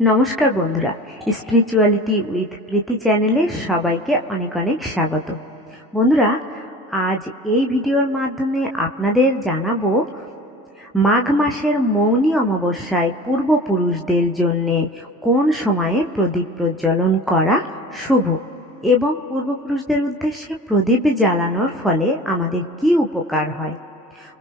নমস্কার বন্ধুরা spirituality with প্রীতি চ্যানেলে সবাইকে অনেক অনেক স্বাগত। বন্ধুরা, আজ এই ভিডিওর মাধ্যমে আপনাদের জানাব, মাঘ মাসের মৌনী অমাবস্যায় পূর্বপুরুষদের জন্যে কোন সময়ে প্রদীপ প্রজ্বলন করা শুভ এবং পূর্বপুরুষদের উদ্দেশ্যে প্রদীপ জ্বালানোর ফলে আমাদের কি উপকার হয়?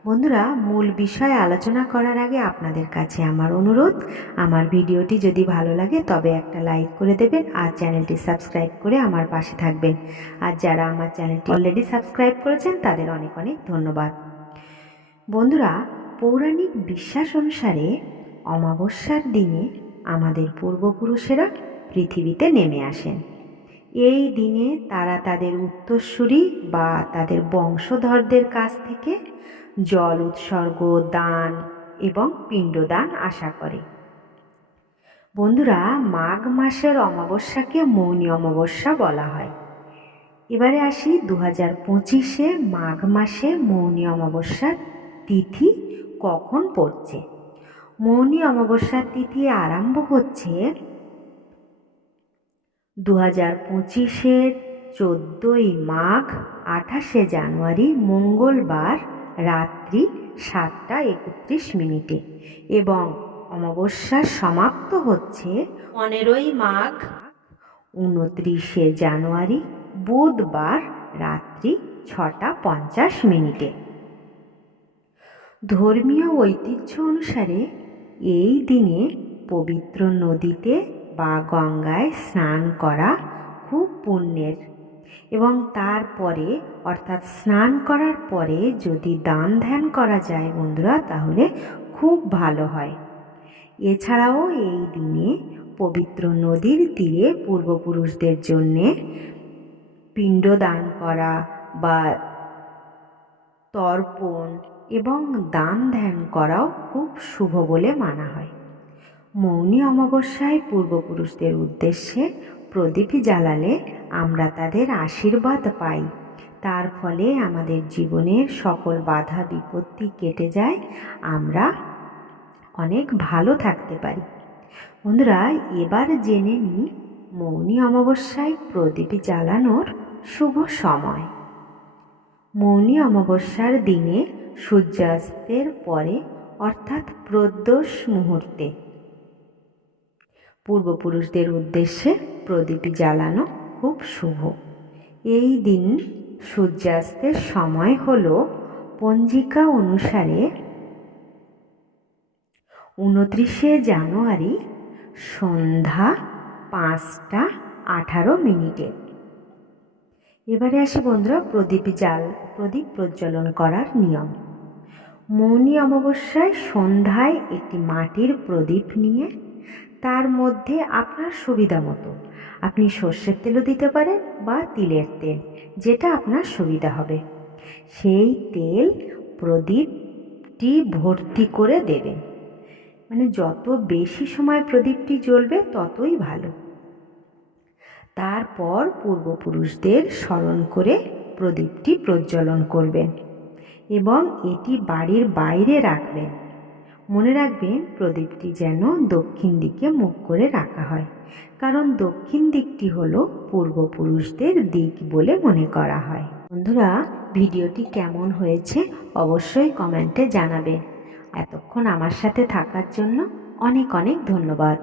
বন্ধুরা, মূল বিষয় আলোচনা করার আগে আপনাদের কাছে আমার অনুরোধ, আমার ভিডিওটি যদি ভালো লাগে তবে একটা লাইক করে দেবেন আর চ্যানেলটি সাবস্ক্রাইব করে আমার পাশে থাকবেন। আর যারা আমার চ্যানেলটি অলরেডি সাবস্ক্রাইব করেছেন তাদের অনেক অনেক ধন্যবাদ। বন্ধুরা, পৌরাণিক বিশ্বাস অনুসারে অমাবস্যার দিনে আমাদের পূর্বপুরুষেরা পৃথিবীতে নেমে আসেন। এই দিনে তারা তাদের উত্তরসূরি বা তাদের বংশধরদের কাছ থেকে জল উৎসর্গ, দান এবং পিণ্ডদান আশা করে। বন্ধুরা, মাঘ মাসের অমাবস্যাকে মৌনী অমাবস্যা বলা হয়। এবারে আসি দু হাজার পঁচিশে মাঘ মাসে মৌনী অমাবস্যার তিথি কখন পড়ছে? মৌনী অমাবস্যার তিথি আরম্ভ হচ্ছে দু হাজার পঁচিশের চোদ্দোই মাঘ আঠাশে জানুয়ারি মঙ্গলবার রাত্রি সাতটা একত্রিশ মিনিটে এবং অমাবস্যা সমাপ্ত হচ্ছে পনেরোই মাঘ উনত্রিশে জানুয়ারি বুধবার রাত্রি ছটা পঞ্চাশ মিনিটে। ধর্মীয় ঐতিহ্য অনুসারে এই দিনে পবিত্র নদীতে বা গঙ্গায় স্নান করা খুব পুণ্যের। এবং তারপরে, অর্থাৎ স্নান করার পরে যদি দান ধ্যান করা যায় বন্ধুরা, তাহলে খুব ভালো হয়। এছাড়াও এই দিনে পবিত্র নদীর তীরে পূর্বপুরুষদের জন্যে পিণ্ড দান করা বা তর্পণ এবং দান ধ্যান করাও খুব শুভ বলে মানা হয়। মৌনী অমাবস্যায় পূর্বপুরুষদের উদ্দেশ্যে প্রদীপ জ্বালালে আমরা তাদের আশীর্বাদ পাই। তার ফলে আমাদের জীবনের সকল বাধা বিপত্তি কেটে যায়, আমরা অনেক ভালো থাকতে পারি। বন্ধুরা, এবার জেনে নিই মৌনী অমাবস্যায় প্রদীপ জ্বালানোর শুভ সময়। মৌনী অমাবস্যার দিনে সূর্যাস্তের পরে, অর্থাৎ প্রদোষ মুহূর্তে পূর্বপুরুষদের উদ্দেশ্যে প্রদীপ জ্বালানো খুব শুভ। এই দিন সূর্যাস্তের সময় হল পঞ্জিকা অনুসারে উনত্রিশে জানুয়ারি সন্ধ্যা পাঁচটা আঠারো মিনিটে। এবারে আসি বন্ধুরা প্রদীপ জাল, প্রদীপ প্রজ্বলন করার নিয়ম। মৌনী অমাবস্যায় সন্ধ্যায় একটি মাটির প্রদীপ নিয়ে তার মধ্যে আপনার সুবিধা মতো। আপনি সর্ষের তেলও দিতে পারেন বা তিলের তেল, যেটা আপনার সুবিধা হবে। সেই তেল প্রদীপটি ভর্তি করে দেবেন। মানে যত বেশি সময় প্রদীপটি জ্বলবে, ততই ভালো। তারপর পূর্বপুরুষদের স্মরণ করে প্রদীপটি প্রজ্বলন করবেন এবং এটি বাড়ির বাইরে রাখবেন। মনে রাখবেন, প্রদীপটি যেন দক্ষিণ দিকে মুখ করে রাখা হয়। কারণ দক্ষিণ দিকটি হলো পূর্বপুরুষদের দিক বলে মনে করা হয়। বন্ধুরা, ভিডিওটি কেমন হয়েছে অবশ্যই কমেন্টে জানাবেন। এতক্ষণ আমার সাথে থাকার জন্য অনেক অনেক ধন্যবাদ।